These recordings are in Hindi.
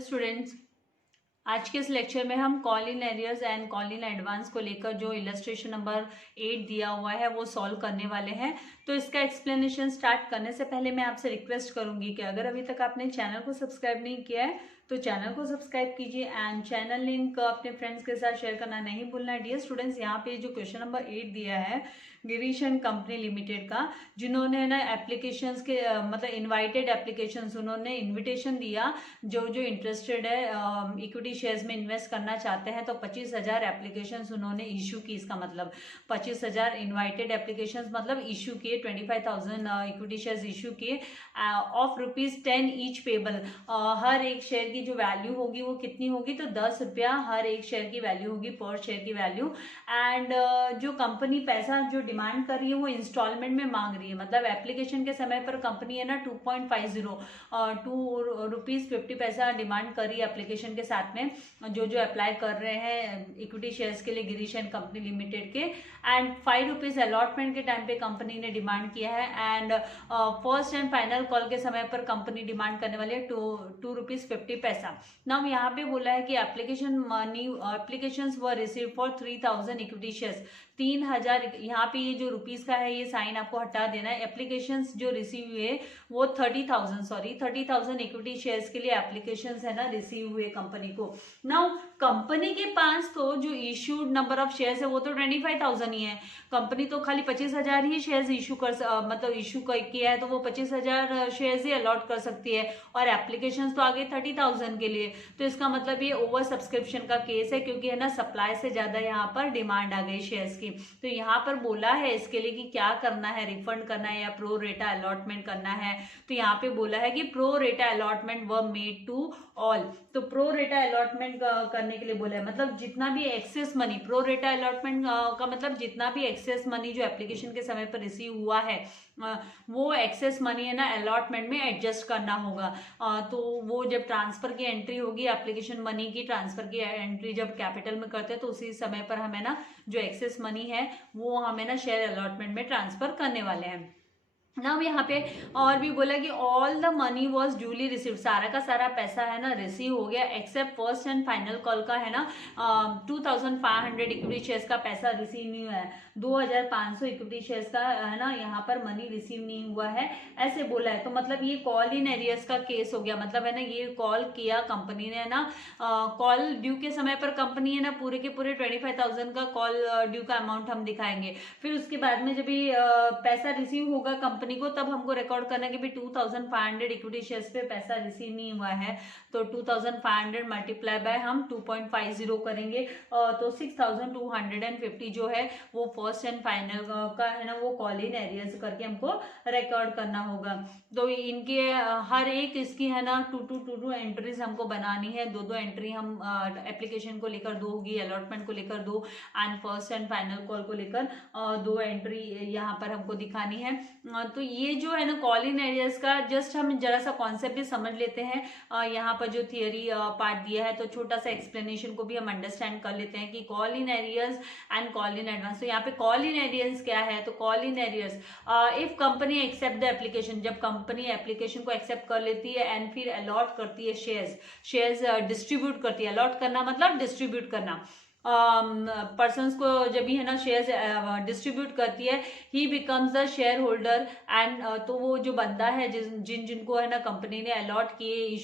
स्टूडेंट्स, आज के इस लेक्चर में हम call in arrears and call in advance को लेकर जो इलस्ट्रेशन नंबर 8 दिया हुआ है वो सॉल्व करने वाले हैं। तो इसका एक्सप्लेनेशन स्टार्ट करने से पहले मैं आपसे रिक्वेस्ट करूंगी कि अगर अभी तक आपने चैनल को सब्सक्राइब नहीं किया है तो चैनल को सब्सक्राइब कीजिए एंड चैनल लिंक अपने फ्रेंड्स के साथ शेयर करना नहीं भूलना है। डियर स्टूडेंट्स, यहाँ पे जो क्वेश्चन नंबर 8 दिया है गिरीश एंड कंपनी लिमिटेड का, जिन्होंने ना एप्लीकेशंस के मतलब इनवाइटेड एप्लीकेशंस, उन्होंने इन्विटेशन दिया जो जो इंटरेस्टेड है इक्विटी शेयर्स में इन्वेस्ट करना चाहते हैं, तो 25,000 एप्लीकेशंस उन्होंने इशू की। इसका मतलब 25,000 इन्वाइटेड एप्लीकेशंस मतलब इशू किए, 25,000 इक्विटी शेयर्स इशू किए ऑफ ₹10 ईच पेबल। हर एक शेयर की जो वैल्यू होगी वो कितनी होगी, तो 10 रुपया हर एक शेयर की वैल्यू होगी, पर शेयर की वैल्यू। एंड जो कंपनी पैसा जो डिमांड कर रही है वो इंस्टॉलमेंट में मांग रही है, मतलब एप्लीकेशन के समय पर कंपनी है ना 2.50 ₹2.50 डिमांड कर रही है एप्लीकेशन के साथ में, जो जो अप्लाई कर रहे हैं इक्विटी शेयर्स के लिए गिरीश एंड कंपनी लिमिटेड के। एंड ₹5 अलॉटमेंट के टाइम पे कंपनी ने डिमांड किया है। And first and final call के समय पर कंपनी डिमांड करने वाली है ₹2.50। नाउ यहाँ पे बोला है कि application money applications were receive for 3,000 equity shares. 3,000, यहाँ पे ये जो रुपीस का है ये साइन आपको हटा देना है। एप्लीकेशंस जो रिसीव हुए वो 30,000 इक्विटी शेयर्स के लिए एप्लीकेशंस है ना रिसीव हुए कंपनी को। नाउ कंपनी के पास तो जो इश्यूड नंबर ऑफ शेयर्स है वो तो 25,000 ही है। कंपनी तो खाली 25,000 ही शेयर्स इशू कर मतलब इशू किया है, तो वो 25,000 शेयर्स ही अलॉट कर सकती है, और एप्लीकेशंस तो आगे 30,000 के लिए। तो इसका मतलब ये ओवर सब्सक्रिप्शन का केस है, क्योंकि है ना सप्लाई से ज्यादा यहाँ पर डिमांड आ गई शेयर्स की। तो यहाँ पर बोला है इसके लिए कि क्या करना है, रिफंड करना है या प्रो रेटा अलॉटमेंट करना है। तो यहाँ पे बोला है कि pro rata allotment were made to all. तो प्रो रेटा अलॉटमेंट करने के लिए बोला है, मतलब जितना भी excess money, pro rata allotment का मतलब जितना भी एक्सेस मनी जो एप्लीकेशन के समय पर रिसीव हुआ है वो एक्सेस मनी है ना अलॉटमेंट में एडजस्ट करना होगा। तो वो जब ट्रांसफर की एंट्री होगी, एप्लीकेशन मनी की ट्रांसफर की एंट्री जब कैपिटल में करते हैं, तो उसी समय पर हमें ना जो एक्सेस मनी है वो हमें ना शेयर अलॉटमेंट में ट्रांसफर करने वाले हैं। ना यहाँ पे और भी बोला कि all the money was duly receive, सारा का सारा पैसा है ना रिसीव हो गया, accept first and final call का है ना 2,500 इक्विटी शेयर्स का पैसा रिसीव नहीं हुआ है। 2,500 इक्विटी शेयर्स का है ना यहाँ पर मनी रिसीव नहीं हुआ है, ऐसे बोला है। तो मतलब ये कॉल इन एरियर्स का केस हो गया, मतलब है ना ये कॉल किया कंपनी ने ना, कॉल ड्यू के समय पर कंपनी है ना पूरे के पूरे 25,000 का कॉल ड्यू का अमाउंट हम दिखाएंगे। फिर उसके बाद में जब ये पैसा रिसीव होगा कंपनी को, तब हमको रिकॉर्ड करना है कि भाई 2,500 इक्विटी शेयर्स पे पैसा रिसीव नहीं हुआ है, तो 2,500 मल्टीप्लाई बाय हम 2.50 करेंगे, तो 6,250 जो है वो फर्स्ट एंड फाइनल का है ना वो कॉल इन एरियर्स करके हमको रिकॉर्ड करना होगा। तो इनके हर एक इसकी है ना 2 एंट्रीज हमको बनानी है, 2 एंट्री हम एप्लीकेशन को लेकर 2 होगी, अलॉटमेंट को लेकर 2 and first and final call को लेकर 2 एंट्री यहाँ पर हमको दिखानी है। तो ये जो है ना कॉल इन एरियर्स का जस्ट हम जरा सा कॉन्सेप्ट भी समझ लेते हैं। यहाँ पर जो थियरी पार्ट दिया है, तो छोटा सा एक्सप्लेनेशन को भी हम अंडरस्टैंड कर लेते हैं कि call in arrears and call in advance. तो यहाँ पे कॉल इन एरियर्स क्या है, तो call in arrears if company accept the application, जब कंपनी एप्लीकेशन को एक्सेप्ट कर लेती है एंड फिर अलॉट करती है शेयर्स डिस्ट्रीब्यूट करती है। अलॉट करना मतलब डिस्ट्रीब्यूट करना, पर्सन्स को जब भी है ना शेयर्स डिस्ट्रीब्यूट करती है, ही becomes the share holder. And तो वो जो बंदा है जिनको है ना कंपनी ने अलॉट किए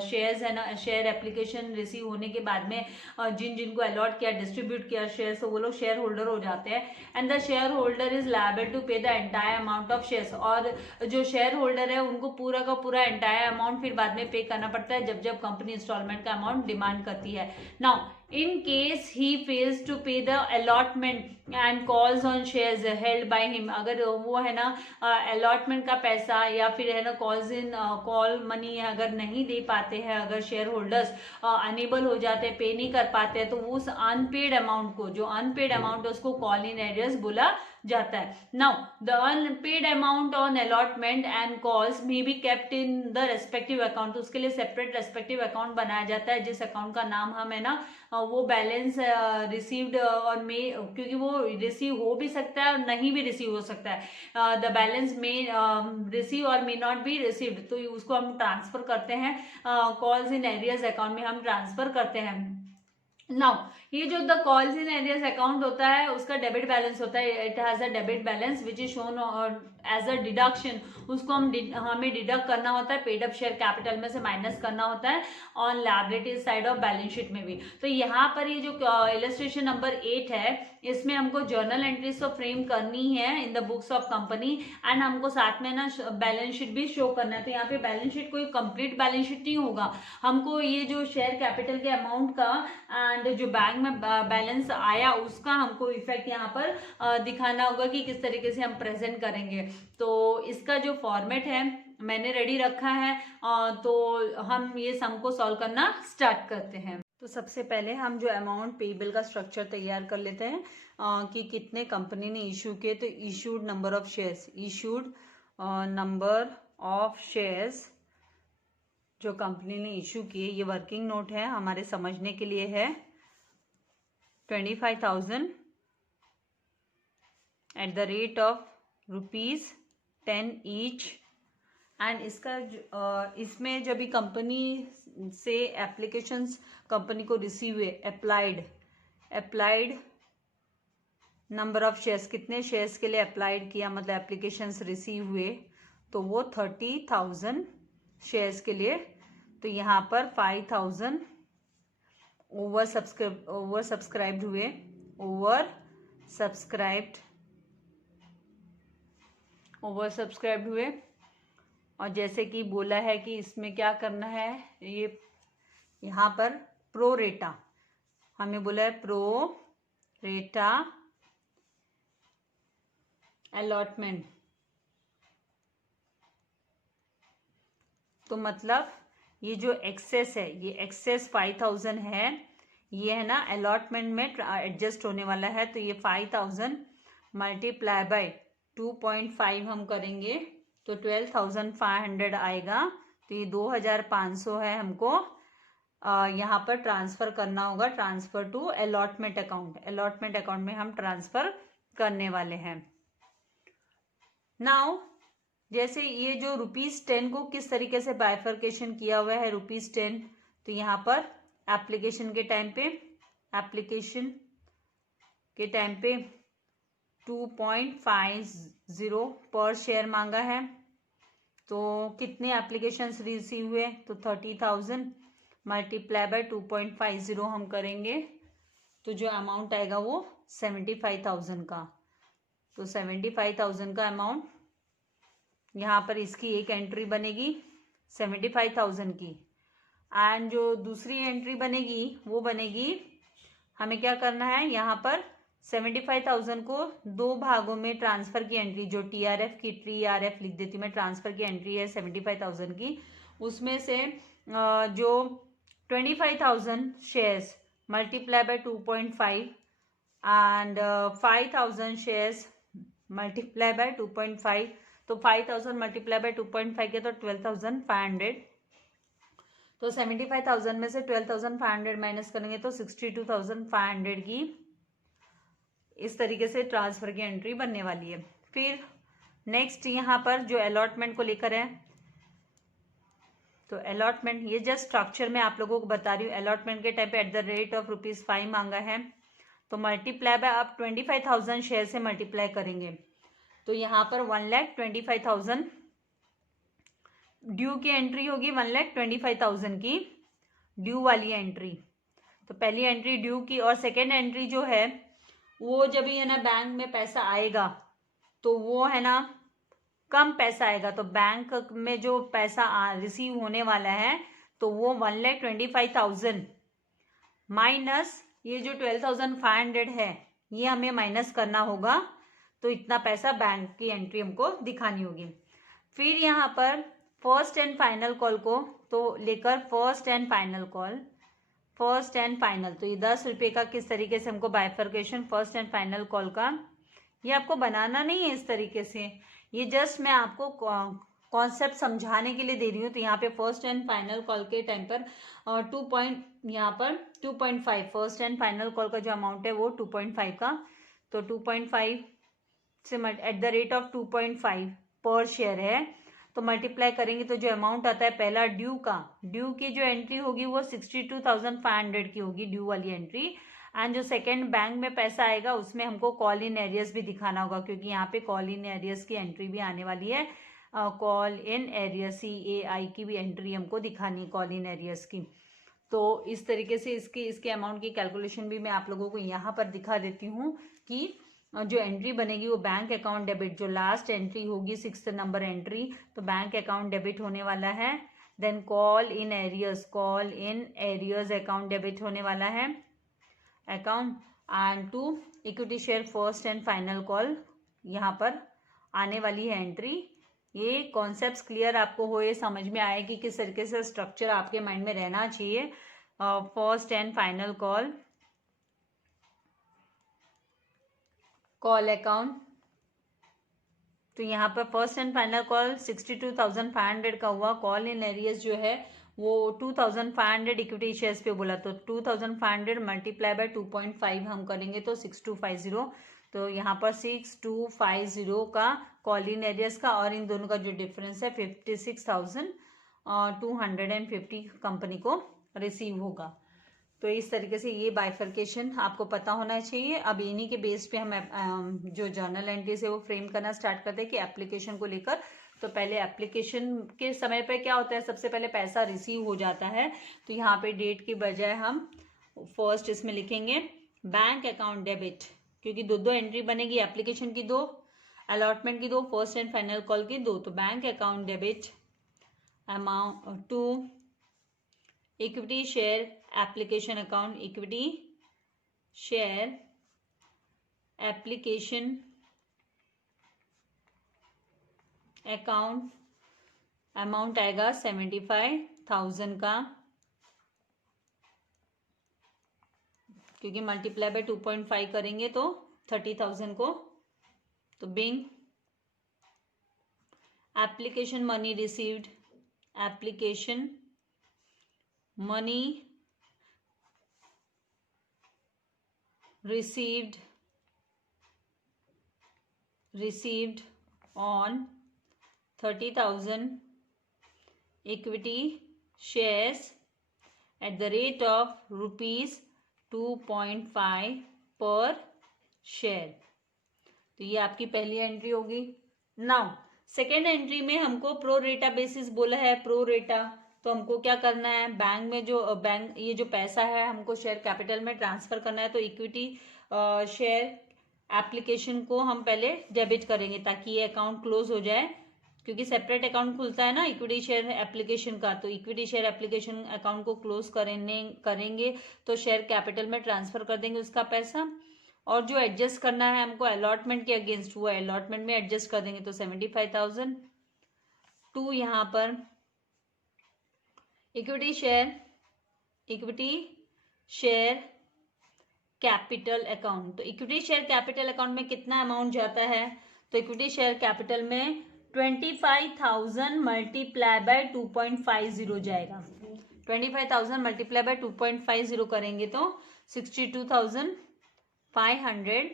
शेयर्स है ना, शेयर एप्लीकेशन रिसीव होने के बाद में जिनको अलॉट किया, डिस्ट्रीब्यूट किया शेयर्स, तो वो लोग शेयर होल्डर हो जाते हैं। And the share holder is liable to pay the entire amount of shares, और जो शेयर होल्डर है उनको पूरा का पूरा एंटायर अमाउंट फिर बाद में पे करना पड़ता है जब जब कंपनी इंस्टॉलमेंट का अमाउंट डिमांड करती है। Now in case he fails to pay the allotment and calls on shares held by him, अगर वो है ना allotment का पैसा या फिर है ना कॉल मनी अगर नहीं दे पाते हैं, अगर शेयर होल्डर्स अनेबल हो जाते हैं, पे नहीं कर पाते हैं, तो उस अनपेड अमाउंट को, जो अनपेड अमाउंट है उसको कॉल इन एरियर्स बोला जाता है। Now the unpaid amount on allotment and calls may be kept in the respective account, तो उसके लिए सेपरेट रेस्पेक्टिव अकाउंट बनाया जाता है, जिस अकाउंट का नाम हम है ना वो बैलेंस रिसीव्ड और क्योंकि वो वो रिसीव हो भी सकता है और नहीं भी रिसीव हो सकता है। द बैलेंस में रिसीव और मे नॉट बी रिसीव्ड, तो उसको हम ट्रांसफर करते हैं, कॉल्स इन एरियर्स अकाउंट में हम ट्रांसफर करते हैं। नाउ ये जो the calls in arrears account होता है उसका डेबिट बैलेंस होता है, it has a debit balance which is shown as a deduction, उसको हमें डिडक्ट करना होता है, पेड अप शेयर कैपिटल में से माइनस करना होता है on liability side of balance sheet में भी। तो यहाँ पर ये जो इलस्ट्रेशन नंबर 8 है इसमें हमको जर्नल एंट्रीज तो फ्रेम करनी है in the books of company and हमको साथ में ना बैलेंस शीट भी शो करना है। तो यहाँ पे बैलेंस शीट कोई कंप्लीट बैलेंस शीट नहीं होगा, हमको ये जो शेयर कैपिटल के अमाउंट का एंड जो बैंक में बैलेंस आया उसका हमको इफेक्ट यहाँ पर दिखाना होगा कि किस तरीके से हम प्रेजेंट करेंगे। तो इसका जो फॉर्मेट है मैंने रेडी रखा है, तो हम ये सम को सॉल्व करना स्टार्ट करते हैं। तो सबसे पहले हम जो अमाउंट पेबल का स्ट्रक्चर तैयार कर लेते हैं कि कितने कंपनी ने इशू किए। तो issued number of shares, issued number of shares जो कंपनी ने इशू किए, ये वर्किंग नोट है, हमारे समझने के लिए है 25,000 at the rate of ₹10 each. And इसका इसमें जब भी कंपनी से एप्लीकेशंस कंपनी को रिसीव हुए, अप्लाइड नंबर ऑफ शेयर्स, कितने शेयर्स के लिए अप्लाइड किया मतलब एप्लीकेशंस रिसीव हुए, तो वो 30,000 शेयर्स के लिए। तो यहाँ पर 5,000 ओवर सब्सक्राइब्ड हुए, ओवर सब्सक्राइब्ड हुए। और जैसे कि बोला है कि इसमें क्या करना है, ये यहाँ पर प्रो रेटा हमें बोला है, प्रो रेटा अलॉटमेंट। तो मतलब ये जो एक्सेस है, ये एक्सेस 5,000 है, ये है ना अलॉटमेंट में एडजस्ट होने वाला है। तो ये 5,000 मल्टीप्लाई बाय 2.5 हम करेंगे तो 12,500 आएगा। तो ये 2,500 है, हमको यहाँ पर ट्रांसफर करना होगा, transfer to allotment account. Allotment account में हम ट्रांसफर करने वाले हैं। नाउ जैसे ये जो ₹10 को किस तरीके से बाइफर्केशन किया हुआ है, ₹10, तो यहाँ पर एप्लीकेशन के टाइम पे 2.50 पर शेयर मांगा है। तो कितने एप्लीकेशंस रिसीव हुए, तो 30,000 मल्टीप्लाई बाय 2.50 हम करेंगे, तो जो अमाउंट आएगा वो 75,000 का। तो 75,000 का अमाउंट यहाँ पर इसकी एक एंट्री बनेगी 75,000 की। एंड जो दूसरी एंट्री बनेगी वो बनेगी, हमें क्या करना है, यहाँ पर 75,000 को 2 भागों में ट्रांसफर की एंट्री, जो TRF की TRF लिख देती हूँ मैं, ट्रांसफर की एंट्री है 75,000 की, उसमें से जो 25,000 shares multiply by 2.5 and 5,000 shares multiply by 2.5, तो 5,000 मल्टीप्लाई बाय 2.5 के तो 12,500। तो 75,000 में से 12,500 माइनस करेंगे तो 62,500 की इस तरीके से ट्रांसफर की एंट्री बनने वाली है। फिर नेक्स्ट यहाँ पर जो अलॉटमेंट को लेकर है, तो अलॉटमेंट ये जस्ट स्ट्रक्चर में आप लोगों को बता रही हूँ। अलॉटमेंट के टाइप पे एट द रेट ऑफ ₹5 मांगा है, तो मल्टीप्लाई बाय आप 25,000 शेयर से मल्टीप्लाई करेंगे, तो यहाँ पर 1,25,000 ड्यू की एंट्री होगी, 1,25,000 की ड्यू वाली एंट्री। तो पहली एंट्री ड्यू की, और सेकेंड एंट्री जो है वो जब ये ना बैंक में पैसा आएगा तो वो है ना कम पैसा आएगा, तो बैंक में जो पैसा रिसीव होने वाला है तो वो 1,25,000 माइनस ये जो 12,500 है ये हमें माइनस करना होगा। तो इतना पैसा बैंक की एंट्री हमको दिखानी होगी। फिर यहाँ पर फर्स्ट एंड फाइनल कॉल को तो लेकर फर्स्ट एंड फाइनल, तो ये 10 रुपये का किस तरीके से हमको bifurcation first and final call का, ये आपको बनाना नहीं है इस तरीके से, ये जस्ट मैं आपको कॉन्सेप्ट समझाने के लिए दे रही हूँ। तो यहाँ पे फर्स्ट एंड फाइनल कॉल के टाइम पर 2.5 फर्स्ट एंड फाइनल कॉल का जो अमाउंट है वो 2.5 का, तो 2.5 से एट द रेट ऑफ 2.5 पर शेयर है, तो मल्टीप्लाई करेंगे तो जो अमाउंट आता है पहला ड्यू की जो एंट्री होगी वो 62,500 की होगी, ड्यू वाली एंट्री। एंड जो सेकंड बैंक में पैसा आएगा उसमें हमको कॉल इन एरियर्स भी दिखाना होगा, क्योंकि यहाँ पे कॉल इन एरियर्स की एंट्री भी आने वाली है। कॉल इन एरियर्स CAI की भी एंट्री हमको दिखानी है, कॉल इन एरियर्स की। तो इस तरीके से इसके अमाउंट की कैलकुलेशन भी मैं आप लोगों को यहाँ पर दिखा देती हूँ कि जो एंट्री बनेगी वो बैंक अकाउंट डेबिट, जो लास्ट एंट्री होगी 6th नंबर एंट्री, तो बैंक अकाउंट डेबिट होने वाला है। Then call in arrears account debit होने वाला है, account. And to equity share first and final call यहाँ पर आने वाली है एंट्री। ये कॉन्सेप्ट्स क्लियर आपको हो, ये समझ में आए कि किस तरीके से स्ट्रक्चर आपके माइंड में रहना चाहिए। First and final call account, तो यहाँ पर फर्स्ट एंड फाइनल कॉल 62,500 का हुआ। कॉल इन एरियर्स जो है वो 2,500 इक्विटी शेयर्स पे बोला, तो 2,500 मल्टीप्लाई बाय 2.5 हम करेंगे तो 6250, तो यहाँ पर 6250 का कॉल इन एरियर्स का, और इन दोनों का जो डिफरेंस है 56,250 कंपनी को रिसीव होगा। तो इस तरीके से ये बाइफर्केशन आपको पता होना चाहिए। अब इन्हीं के बेस पे हम जो जर्नल एंट्रीज है वो फ्रेम करना स्टार्ट करते हैं कि एप्लीकेशन को लेकर। तो पहले एप्लीकेशन के समय पे क्या होता है, सबसे पहले पैसा रिसीव हो जाता है, तो यहाँ पे डेट की बजाय हम फर्स्ट इसमें लिखेंगे बैंक अकाउंट डेबिट, क्योंकि दो एंट्री बनेगी, एप्लीकेशन की 2, अलॉटमेंट की 2, फर्स्ट एंड फाइनल कॉल की 2। तो bank account debit amount to equity share application account, equity share application account, amount आएगा 75,000 का, क्योंकि मल्टीप्लाई बाय 2.5 करेंगे तो 30,000 को। तो being application money received, application money received on 30,000 equity shares at the rate of ₹2.5 per share. तो ये आपकी पहली एंट्री होगी। नाउ सेकेंड एंट्री में हमको प्रो रेटा बेसिस बोला है, प्रो रेटा, तो हमको क्या करना है, बैंक में जो ये जो पैसा है हमको शेयर कैपिटल में ट्रांसफर करना है। तो इक्विटी शेयर एप्लीकेशन को हम पहले डेबिट करेंगे ताकि ये अकाउंट क्लोज हो जाए, क्योंकि सेपरेट अकाउंट खुलता है ना इक्विटी शेयर एप्लीकेशन का। तो इक्विटी शेयर एप्लीकेशन अकाउंट को क्लोज करेंगे तो शेयर कैपिटल में ट्रांसफर कर देंगे उसका पैसा। और जो एडजस्ट करना है हमको अलॉटमेंट के अगेंस्ट, वो अलॉटमेंट में एडजस्ट कर देंगे, तो 75,000 टू यहाँ पर इक्विटी शेयर कैपिटल अकाउंट। तो इक्विटी शेयर कैपिटल अकाउंट में कितना अमाउंट जाता है, तो इक्विटी शेयर कैपिटल में 25,000 मल्टीप्लाई बाय 2.50 जाएगा। 25,000 मल्टीप्लाई बाय 2.50 करेंगे तो 62,500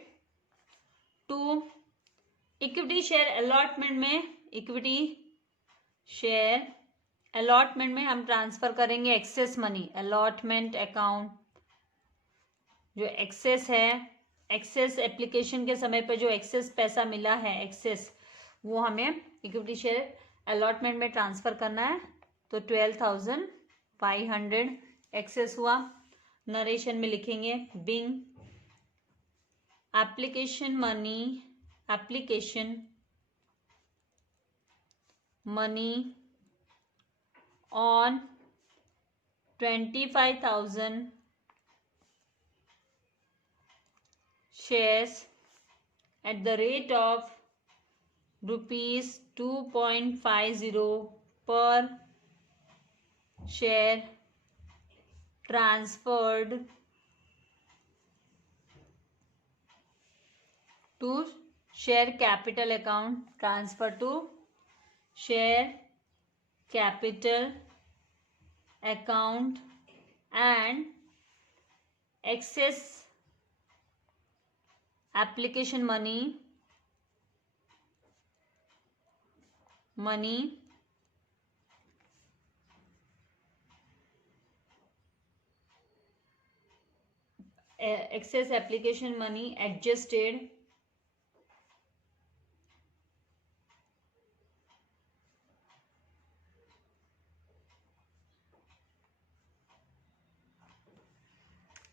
टू इक्विटी शेयर अलॉटमेंट में, इक्विटी शेयर अलॉटमेंट में हम ट्रांसफर करेंगे एक्सेस मनी, अलॉटमेंट अकाउंट जो एक्सेस है, एक्सेस एप्लीकेशन के समय पर जो एक्सेस पैसा मिला है, एक्सेस, वो हमें इक्विटी शेयर अलॉटमेंट में ट्रांसफर करना है। तो 12,500 एक्सेस हुआ। नरेशन में लिखेंगे being application money on 25,000 shares at the rate of ₹2.50 per share transferred to share capital account, transfer to share capital account and excess application money excess application money adjusted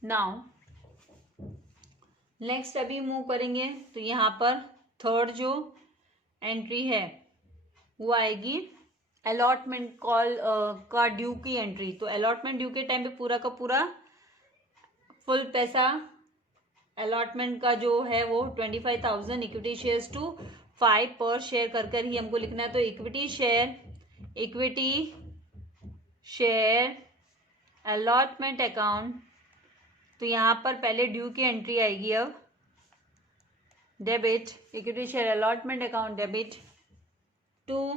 now. Next अभी मूव करेंगे तो यहाँ पर थर्ड जो एंट्री है वो आएगी अलॉटमेंट कॉल का ड्यू की एंट्री। तो अलॉटमेंट ड्यू के टाइम पे पूरा का पूरा फुल पैसा अलॉटमेंट का जो है वो 25,000 इक्विटी शेयर्स टू 5 पर शेयर कर ही हमको लिखना है। तो इक्विटी शेयर अलॉटमेंट अकाउंट, तो यहाँ पर पहले ड्यू की एंट्री आएगी। अब debit equity share allotment account debit to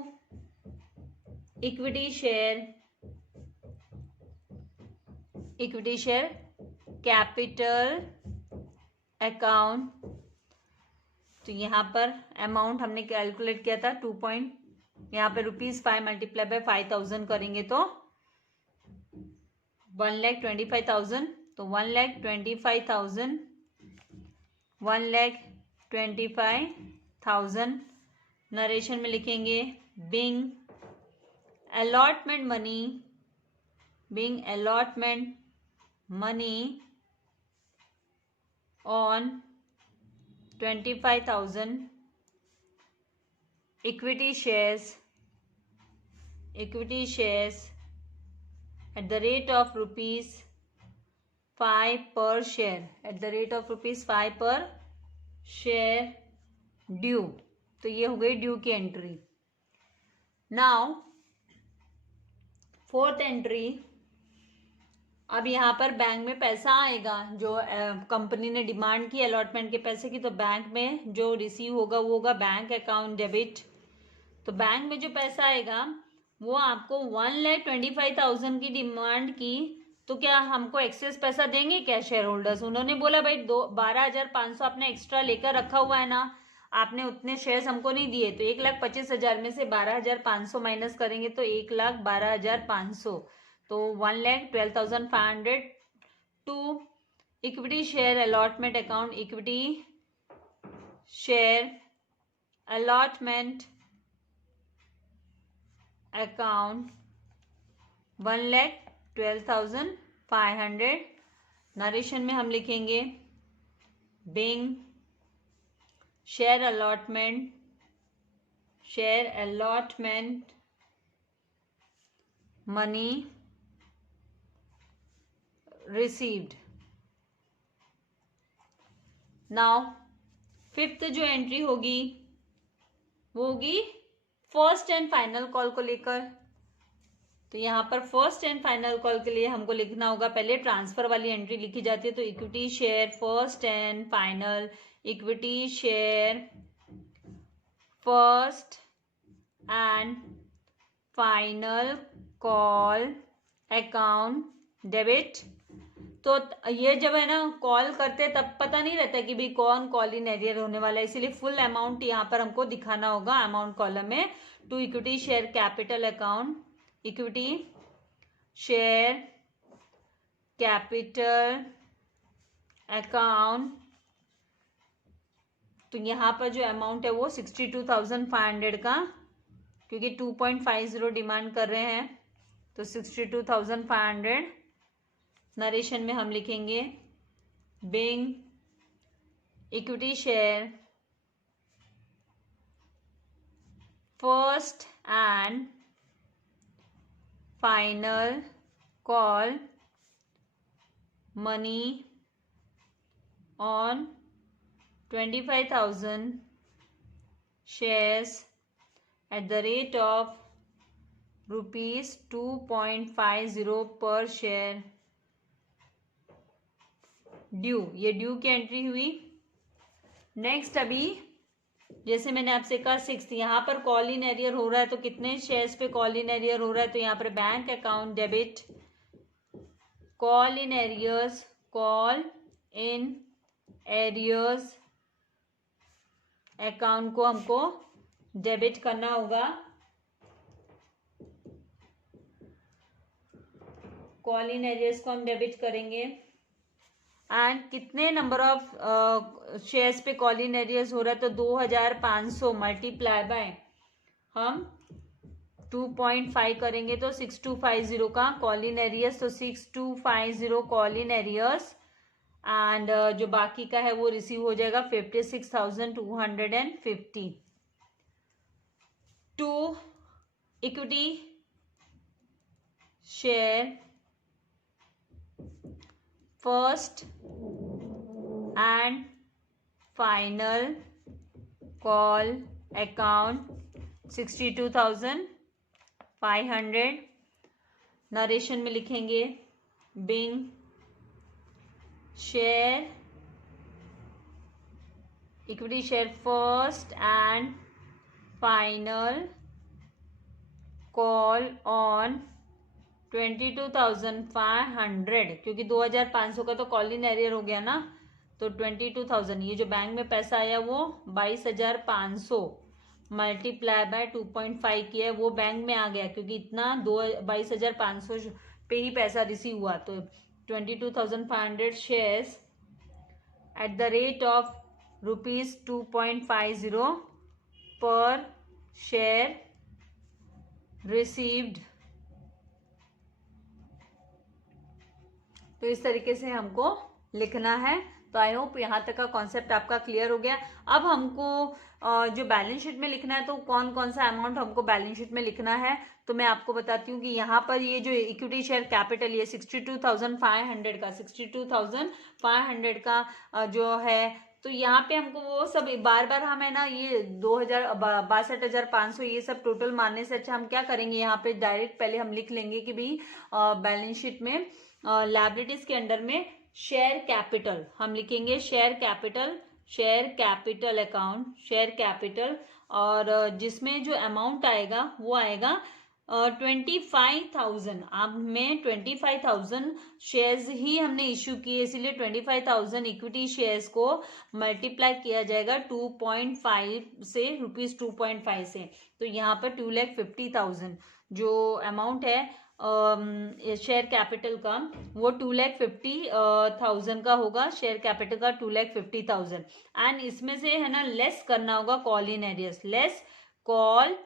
equity share capital account. तो यहाँ पर अमाउंट हमने कैलकुलेट किया था 2 पॉइंट, यहाँ पे ₹5 मल्टीप्लाई बाय 5,000 करेंगे तो 1,25,000। तो 1,25,000 नरेशन में लिखेंगे being allotment money on 25,000 equity shares at the rate of ₹5 per share due. तो ये हो गई ड्यू की एंट्री। नाउ फोर्थ एंट्री, अब यहाँ पर बैंक में पैसा आएगा जो कंपनी ने डिमांड की अलॉटमेंट के पैसे की। तो बैंक में जो रिसीव होगा वो होगा बैंक अकाउंट डेबिट। तो बैंक में जो पैसा आएगा वो आपको 1,25,000 की डिमांड की, तो क्या हमको एक्सेस पैसा देंगे क्या शेयर होल्डर्स? उन्होंने बोला भाई 12,500 आपने एक्स्ट्रा लेकर रखा हुआ है ना, आपने उतने शेयर्स हमको नहीं दिए। तो 1,25,000 में से 12,500 माइनस करेंगे तो 1,12,500, तो 1,12,500 to equity share allotment account account 1,12,500। Narration में हम लिखेंगे being share allotment money received. Now fifth जो एंट्री होगी वो होगी फर्स्ट एंड फाइनल कॉल को लेकर। तो यहाँ पर फर्स्ट एंड फाइनल कॉल के लिए हमको लिखना होगा, पहले ट्रांसफर वाली एंट्री लिखी जाती है। तो equity share first and final, equity share first and final call account debit. तो ये जब है ना कॉल करते तब पता नहीं रहता कि भाई कौन कॉल इन एरियर होने वाला है, इसीलिए फुल अमाउंट यहाँ पर हमको दिखाना होगा अमाउंट कॉलम में। To equity share capital account, equity share capital account. तो यहाँ पर जो अमाउंट है वो 62,500 का, क्योंकि 2.50 डिमांड कर रहे हैं तो 62,500। नरेशन में हम लिखेंगे being equity share first and final call money on 25,000 shares at the rate of ₹2.50 per share due. ये ड्यू की एंट्री हुई। नेक्स्ट अभी जैसे मैंने आपसे कहा 6, यहाँ पर कॉल इन एरियर हो रहा है, तो कितने शेयर्स पे कॉल इन एरियर हो रहा है? तो यहाँ पर bank account debit call in arrears account को हमको डेबिट करना होगा, कॉल इन एरियर्स को हम डेबिट करेंगे। एंड कितने नंबर ऑफ शेयर्स पे कॉल इन एरियर्स हो रहा है, तो 2500 मल्टीप्लाई बाय हम 2.5 करेंगे तो 6250 का कॉल इन एरियर्स, तो 6250 कॉल इन एरियर्स। एंड जो बाकी का है वो रिसीव हो जाएगा 56,250। To equity share first and final call account 62,500। Narration में लिखेंगे being share equity share first and final call on 22,500, क्योंकि 2,500 का तो कॉल इन एरियर हो गया ना, तो 22,000 ये जो बैंक में पैसा आया वो 22,500 मल्टीप्लाई बाय 2.5 किया है, वो बैंक में आ गया क्योंकि इतना 22,500 पे ही पैसा रिसीव हुआ। तो 22,500 shares at the rate of ₹2.50 per share received. तो इस तरीके से हमको लिखना है। तो आई होप यहाँ तक का कॉन्सेप्ट आपका क्लियर हो गया। अब हमको जो बैलेंस शीट में लिखना है, तो कौन कौन सा अमाउंट हमको बैलेंस शीट में लिखना है, तो मैं आपको बताती हूँ कि यहाँ पर ये जो इक्विटी शेयर कैपिटल ये 62,500 का जो है, तो यहाँ पे हमको वो सब बार बार हम है ना ये 62,500 ये सब टोटल मानने से अच्छा हम क्या करेंगे, यहाँ पे डायरेक्ट पहले हम लिख लेंगे कि भाई बैलेंस शीट में लायबिलिटीज के अंडर में शेयर कैपिटल हम लिखेंगे, share capital account, share capital, और जिसमें जो अमाउंट आएगा वो आएगा 25,000। अब में 25,000 शेयर्स ही हमने इश्यू किए, इसलिए 25,000 इक्विटी शेयर्स को मल्टीप्लाई किया जाएगा 2.5 से, ₹2.5 से। तो यहाँ पर 2,50,000 जो अमाउंट है शेयर कैपिटल का वो 2,50,000 का होगा, शेयर कैपिटल का 2,50,000। एंड इसमें से है ना लेस करना होगा call in arrears, less call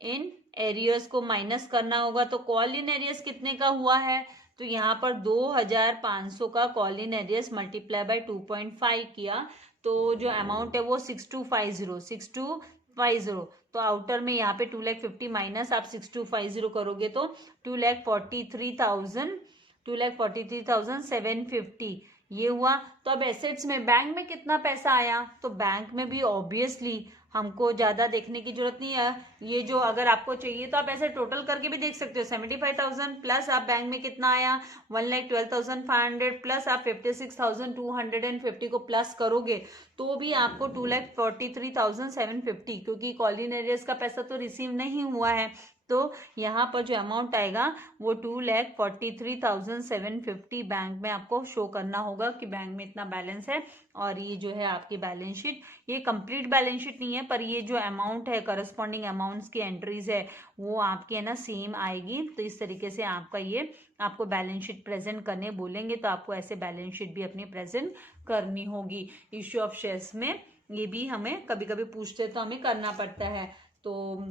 in arrears को माइनस करना होगा। तो कॉल इन एरियर्स कितने का हुआ है, तो यहाँ पर 2,500 का call in arrears multiply by 2.5 किया, तो जो अमाउंट है वो 6250। तो आउटर में यहाँ पे 2,50,000 माइनस आप 6250 करोगे तो 2,43,750 ये हुआ। तो अब एसेट्स में बैंक में कितना पैसा आया, तो बैंक में भी ऑब्वियसली हमको ज्यादा देखने की जरूरत नहीं है, ये जो अगर आपको चाहिए तो आप ऐसे टोटल करके भी देख सकते हो। 75,000 प्लस आप बैंक में कितना आया 1,12,500 प्लस आप 56,250 को प्लस करोगे तो भी आपको 2,43,750, क्योंकि कॉल इन एरियर्स का पैसा तो रिसीव नहीं हुआ है, तो यहाँ पर जो अमाउंट आएगा वो 2,43,750 बैंक में आपको शो करना होगा कि बैंक में इतना बैलेंस है। और ये जो है आपकी बैलेंस शीट, ये कंप्लीट बैलेंस शीट नहीं है, पर ये जो अमाउंट है करस्पॉन्डिंग अमाउंट्स की एंट्रीज है वो आपकी है ना सेम आएगी। तो इस तरीके से आपका ये आपको बैलेंस शीट प्रेजेंट करने बोलेंगे तो आपको ऐसे बैलेंस शीट भी अपनी प्रेजेंट करनी होगी। इश्यू ऑफ शेयर्स में ये भी हमें कभी कभी पूछते तो हमें करना पड़ता है। तो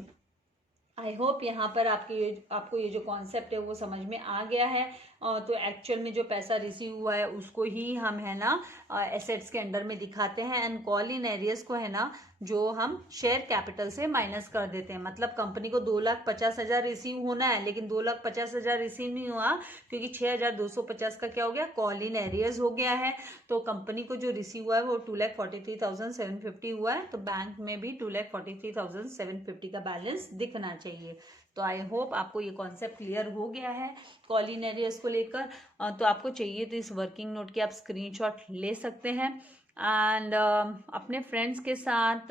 आई होप यहाँ पर आपको ये जो कॉन्सेप्ट है वो समझ में आ गया है। तो एक्चुअल में जो पैसा रिसीव हुआ है उसको ही हम है ना एसेट्स के अंडर में दिखाते हैं, एंड कॉल इन एरियर्स को है ना जो हम शेयर कैपिटल से माइनस कर देते हैं। मतलब कंपनी को 2,50,000 रिसीव होना है, लेकिन 2,50,000 रिसीव नहीं हुआ क्योंकि 6,250 का क्या हो गया कॉल इन एरियर्स हो गया है। तो कंपनी को जो रिसीव हुआ है वो 2,43,750 हुआ है, तो बैंक में भी 2,43,750 का बैलेंस दिखना चाहिए। तो आई होप आपको ये कॉन्सेप्ट क्लियर हो गया है कॉल इन एरियर्स को लेकर। तो आपको चाहिए तो इस वर्किंग नोट की आप स्क्रीनशॉट ले सकते हैं, एंड अपने फ्रेंड्स के साथ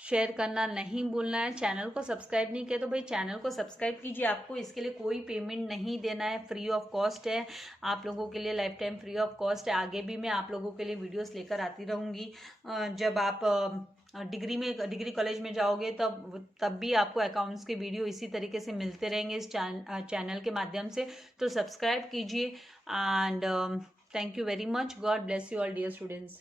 शेयर करना नहीं भूलना है। चैनल को सब्सक्राइब नहीं किया तो भाई चैनल को सब्सक्राइब कीजिए, आपको इसके लिए कोई पेमेंट नहीं देना है, फ्री ऑफ कॉस्ट है आप लोगों के लिए, life time free of cost है। आगे भी मैं आप लोगों के लिए वीडियोस लेकर आती रहूँगी। जब आप डिग्री कॉलेज में जाओगे तब भी आपको अकाउंट्स के वीडियो इसी तरीके से मिलते रहेंगे इस चैनल के माध्यम से। तो सब्सक्राइब कीजिए and thank you very much. God bless you all dear students.